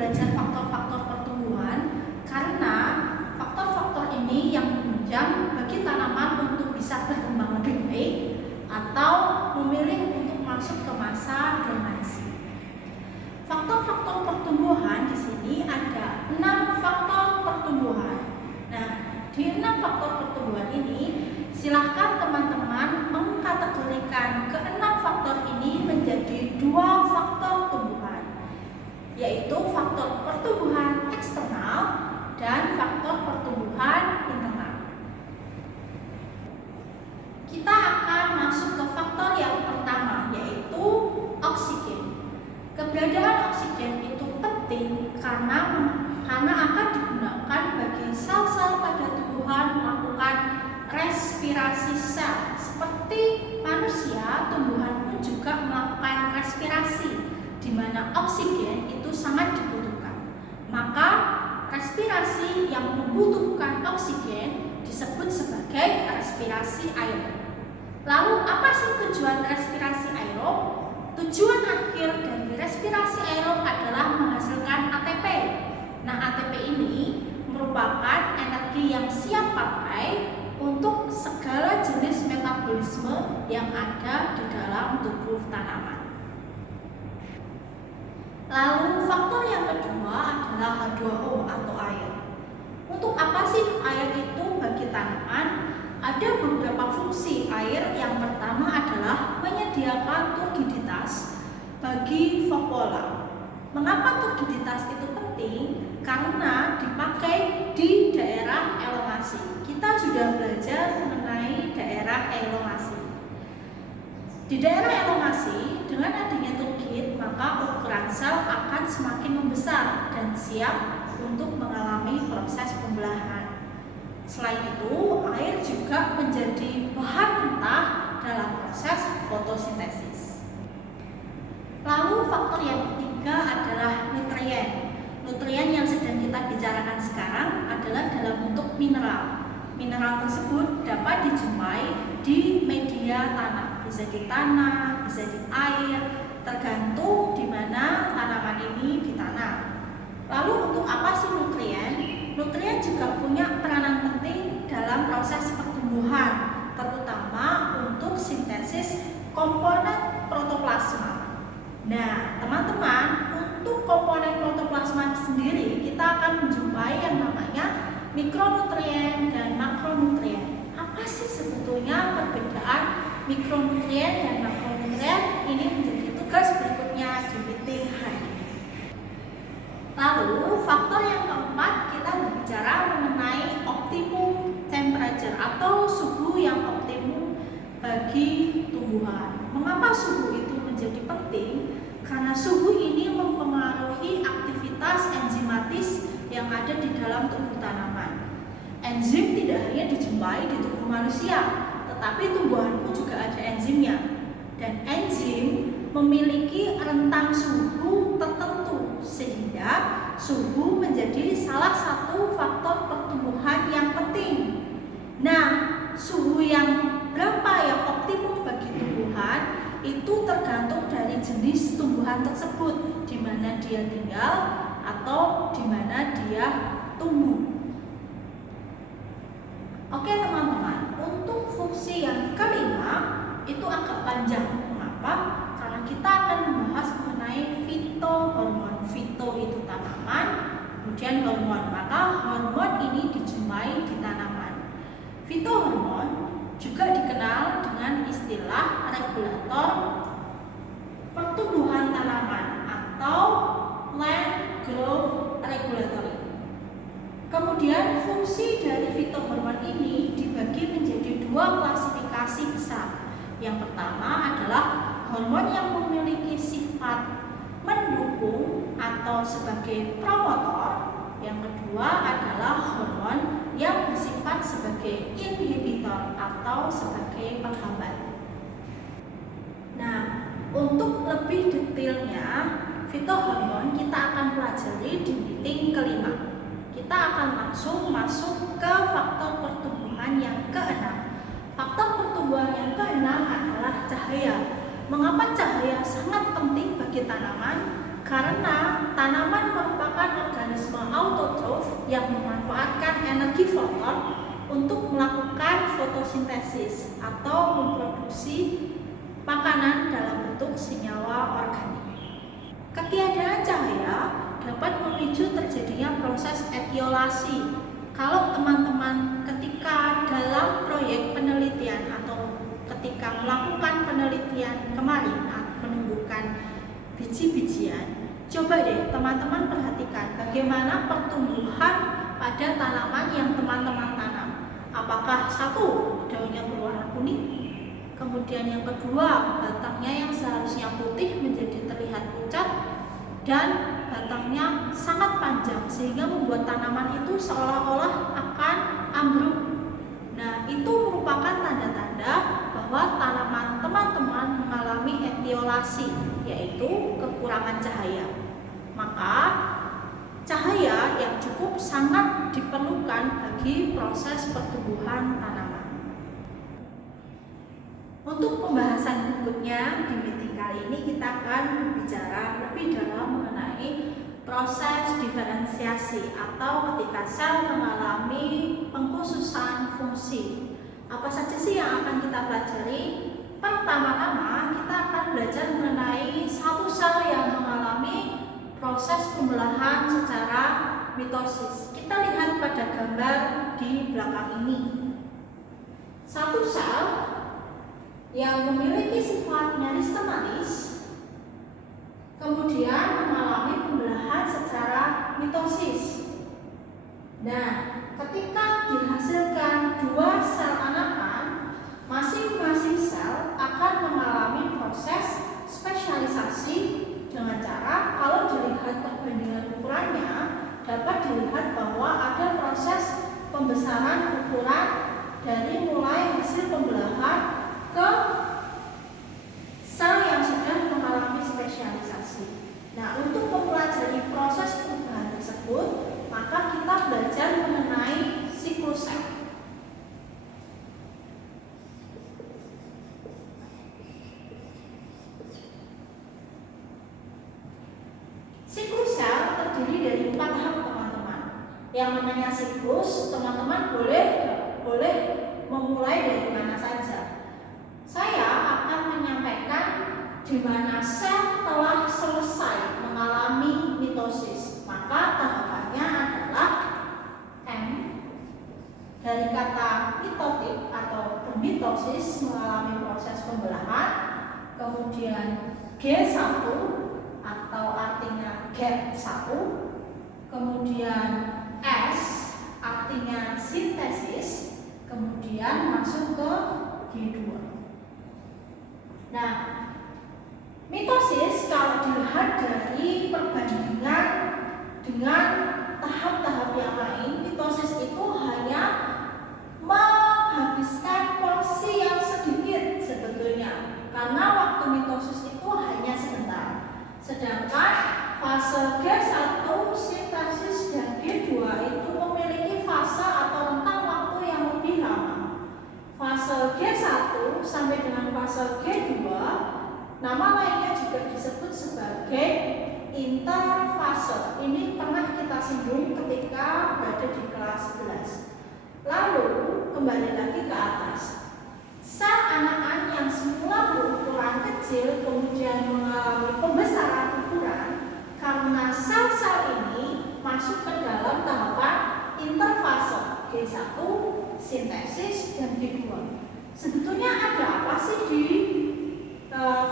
belajar faktor-faktor pertumbuhan karena faktor-faktor ini yang menunjang bagi tanaman untuk bisa berkembang lebih baik atau memilih untuk masuk ke masa dormansi. Faktor-faktor pertumbuhan di sini ada 6 faktor pertumbuhan. Nah, di 6 faktor pertumbuhan ini silahkan teman-teman mengkategorikan ke-6 faktor ini menjadi 2 faktor tumbuhan, yaitu faktor pertumbuhan eksternal dan faktor pertumbuhan internal. Kita akan masuk ke faktor yang pertama, yaitu oksigen. Keberadaan oksigen itu penting karena akan digunakan bagi sel-sel pada tumbuhan melakukan respirasi sel. Seperti manusia, tumbuhan pun juga melakukan respirasi, di mana oksigen itu sangat dibutuhkan. Maka respirasi yang membutuhkan oksigen disebut sebagai respirasi aerob. Lalu apa sih tujuan respirasi aerob? Tujuan akhir dari respirasi aerob adalah menghasilkan ATP. Nah, ATP ini merupakan energi yang siap pakai untuk segala jenis metabolisme yang ada di dalam tubuh tanaman. Lalu faktor yang kedua adalah H2O atau air. Untuk apa sih air itu bagi tanaman? Ada beberapa fungsi air. Yang pertama adalah menyediakan turgiditas bagi vakuola. Mengapa turgiditas itu penting? Karena dipakai di daerah elongasi. Kita sudah belajar mengenai daerah elongasi. Di daerah elongasi, dengan adanya turgid, maka ukuran sel akan semakin membesar dan siap untuk mengalami proses pembelahan. Selain itu, air juga menjadi bahan mentah dalam proses fotosintesis. Lalu faktor yang ketiga adalah nutrien. Nutrien yang sedang kita bicarakan sekarang adalah dalam bentuk mineral. Mineral tersebut dapat dijumpai di media tanah, bisa di tanah, bisa di air, tergantung di mana tanaman ini ditanam. Lalu untuk apa sih nutrien? Nutrien juga punya peranan penting dalam proses pertumbuhan, terutama untuk sintesis komponen protoplasma. Nah, teman-teman, untuk komponen protoplasma sendiri kita akan menjumpai yang namanya mikronutrien dan makronutrien. Apa sih sebetulnya perbedaan mikronutrien dan makronutrien? Ini menjadi tugas berikutnya di meeting hari ini. Lalu faktor yang keempat, kita berbicara mengenai optimum temperature atau suhu yang optimum bagi tumbuhan. Mengapa suhu itu menjadi penting? Karena suhu ini mempengaruhi aktivitas enzimatis yang ada di dalam tubuh tanaman. Enzim tidak hanya dijumpai di tubuh manusia, tetapi tumbuhan pun juga ada enzimnya. Dan enzim memiliki rentang suhu tertentu, sehingga suhu menjadi salah satu faktor pertumbuhan yang penting. Nah, suhu yang berapa yang optimum bagi tumbuhan itu tergantung dari jenis tumbuhan tersebut, di mana dia tinggal atau di mana dia tumbuh. Oke teman-teman, untuk fungsi yang kelima itu agak panjang. Mengapa? Karena kita akan membahas mengenai fitohormon. Fito itu tanaman, kemudian hormon. Maka hormon ini dijumpai di tanaman. Fitohormon juga dikenal dengan istilah regulator pertumbuhan tanaman atau plant growth regulatory. Kemudian fungsi dari fitohormon ini dibagi menjadi 2 klasifikasi besar. Yang pertama adalah hormon yang memiliki sifat mendukung atau sebagai promotor. Yang kedua adalah hormon yang bersifat sebagai inhibitor atau sebagai penghambat. Nah, untuk lebih detailnya fitohormon kita akan pelajari di meeting kelima. Kita akan langsung masuk ke faktor pertumbuhan yang keenam. Faktor pertumbuhan yang keenam adalah cahaya. Mengapa cahaya sangat penting bagi tanaman? Karena tanaman merupakan merupakan organisme autotrof yang memanfaatkan energi foton untuk melakukan fotosintesis atau memproduksi makanan dalam bentuk senyawa organik. Ketiadaan cahaya dapat memicu terjadinya proses etiolasi. Kalau teman-teman ketika dalam proyek penelitian atau ketika melakukan penelitian kemarin menumbuhkan biji-bijian, coba deh teman-teman perhatikan bagaimana pertumbuhan pada tanaman yang teman-teman tanam. Apakah satu, daunnya berwarna kuning, kemudian yang kedua, batangnya yang seharusnya putih menjadi terlihat pucat, dan batangnya sangat panjang sehingga membuat tanaman itu seolah-olah akan ambruk. Nah, itu merupakan tanda-tanda bahwa tanaman teman-teman mengalami etiolasi, yaitu kekurangan cahaya. Maka cahaya yang cukup sangat diperlukan bagi proses pertumbuhan tanaman. Untuk pembahasan berikutnya di meeting kali ini kita akan berbicara lebih dalam mengenai proses diferensiasi atau ketika sel mengalami pengkhususan fungsi. Apa saja sih yang akan kita pelajari? Pertama-tama kita akan belajar mengenai satu sel yang mengalami proses pembelahan secara mitosis. Kita lihat pada gambar di belakang ini. Satu sel yang memiliki sifat meristematis kemudian mengalami pembelahan secara mitosis. Nah, ketika dihasilkan dua sel anakan, masing-masing sel akan mengalami proses spesialisasi dengan cara kalau dilihat perbandingan ukurannya dapat dilihat bahwa ada proses pembesaran ukuran dari mulai hasil pembelahan ke sel yang sudah mengalami spesialisasi. Nah, untuk mempelajari proses perubahan tersebut, maka kita belajar mengenai siklus sel. Siklus sel terdiri dari 4 tahap, teman-teman. Yang namanya siklus, teman-teman boleh memulai dari mana saja. Saya akan menyampaikan di mana sel telah selesai mengalami mitosis. Maka tahapannya adalah M dari kata mitotik atau bermitosis mengalami proses pembelahan, kemudian G1 atau artinya gap 1, kemudian S artinya sintesis, kemudian masuk ke G2. Nah, mitosis kalau dilihat dari perbandingan dengan tahap-tahap yang lain, mitosis itu hanya menghabiskan porsi yang sedikit sebetulnya, karena waktu mitosis itu hanya sebentar. Sedangkan fase G1, sintesis, dan G2 itu memiliki fase atau rentang waktu yang lebih lama. Fase G1 sampai dengan fase G2, nama lainnya juga disebut sebagai interfase. Ini pernah kita singgung ketika berada di kelas 11. Lalu kembali lagi ke atas. Sel anakan yang semula berukuran kecil kemudian mengalami pembesaran ukuran karena sel-sel ini masuk ke dalam tahapan interfase G1, sintesis, dan G2. Sebetulnya ada apa sih di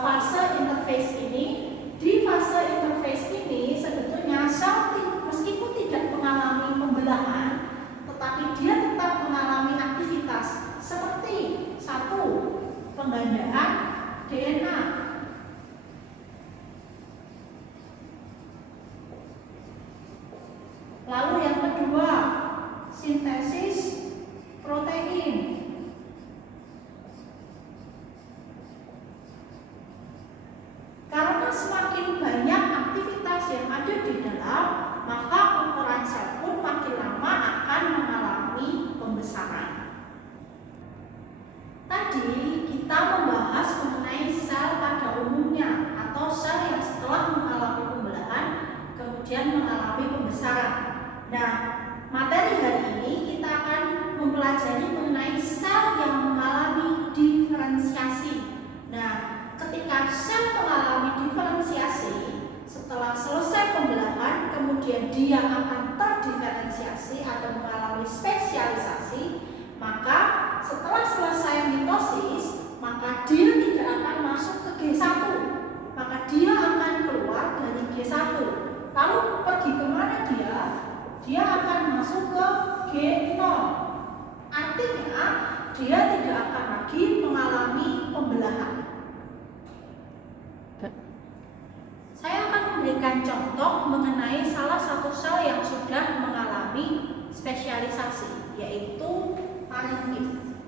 fase interface ini? Di fase interface ini sebetulnya sel meskipun tidak mengalami pembelahan, tetapi dia tetap mengalami aktivitas seperti 1. Penggandaan DNA, lalu yang kedua sintesis protein, karena semakin banyak aktivitas yang ada di dalam, maka ukuran sel pun makin lama akan mengalami pembesaran. Tadi kita membahas mengenai sel pada umumnya atau sel yang setelah mengalami pembelahan kemudian mengalami pembesaran. pembesaran. Nah, materi hari ini kita akan mempelajari mengenai sel yang mengalami diferensiasi. Nah, ketika sel mengalami diferensiasi, setelah selesai pembelahan, kemudian dia akan terdiferensiasi atau mengalami spesialisasi, maka setelah selesai mitosis, maka dia tidak akan masuk ke G1, maka dia akan keluar dari G1. Lalu pergi kemana dia? Dia akan masuk ke G0. Artinya dia tidak akan lagi mengalami pembelahan. Saya akan memberikan contoh mengenai salah satu sel yang sudah mengalami spesialisasi, yaitu parenkim.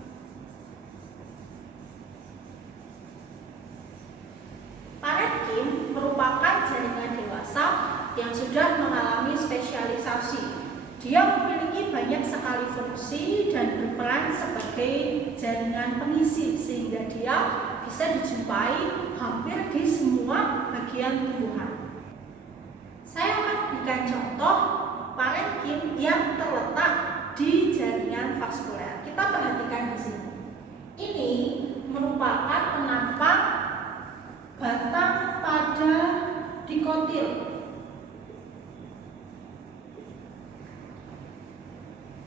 Parenkim merupakan jaringan dewasa yang sudah mengalami spesialisasi. Dia memiliki banyak sekali fungsi dan berperan sebagai jaringan pengisi, sehingga dia bisa dijumpai hampir di semua bagian tumbuhan. Saya akan berikan contoh parenkim yang terletak di jaringan vaskuler. Kita perhatikan di sini. Ini merupakan penampang batang pada dikotil.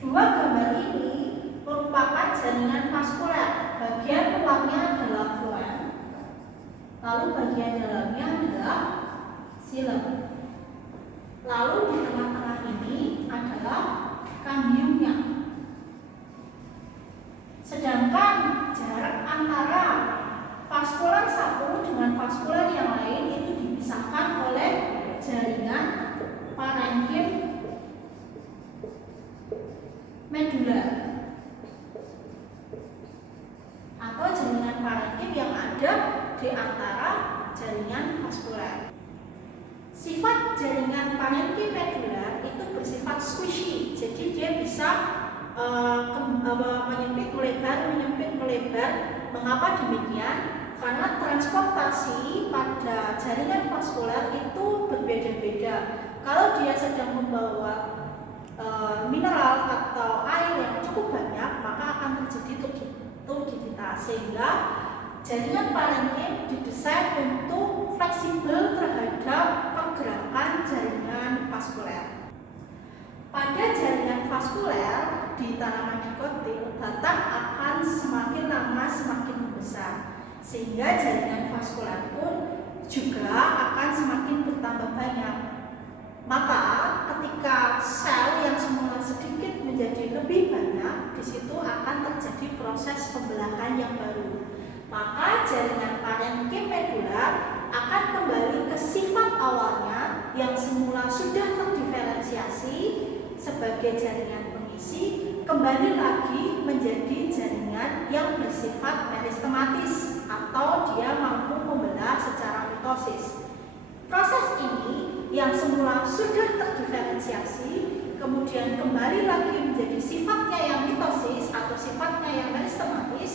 Dua gambar ini merupakan jaringan vaskuler. Bagian luarnya adalah floem, lalu bagian dalamnya adalah xilem. Lalu di tengah-tengah ini adalah kambiumnya. Sedangkan jarak antara vaskuler satu dengan vaskuler yang lain itu dipisahkan oleh jaringan parenkim medular atau jaringan parenkim yang ada di antara jaringan vaskuler. Sifat jaringan parenkim medular itu bersifat squishy, jadi dia bisa menyempit melebar. Mengapa demikian? Karena transportasi pada jaringan vaskuler itu berbeda-beda. Kalau dia sedang membawa mineral atau air yang cukup banyak, maka akan terjadi turgiditas, sehingga jaringan parenkim didesain untuk fleksibel terhadap pergerakan jaringan vaskuler. Pada jaringan vaskuler di tanaman dikotil, batang akan semakin lama semakin membesar, sehingga jaringan vaskuler pun juga akan semakin bertambah banyak. Maka ketika sel yang semula sedikit menjadi lebih banyak, di situ akan terjadi proses pembelahan yang baru. Maka jaringan parenkim medular akan kembali ke sifat awalnya yang semula sudah terdiferensiasi sebagai jaringan pengisi, kembali lagi menjadi jaringan yang bersifat meristematis atau dia mampu membelah secara mitosis. Proses ini yang semula sudah terdiferensiasi kemudian kembali lagi menjadi sifatnya yang mitosis atau sifatnya yang meristematis,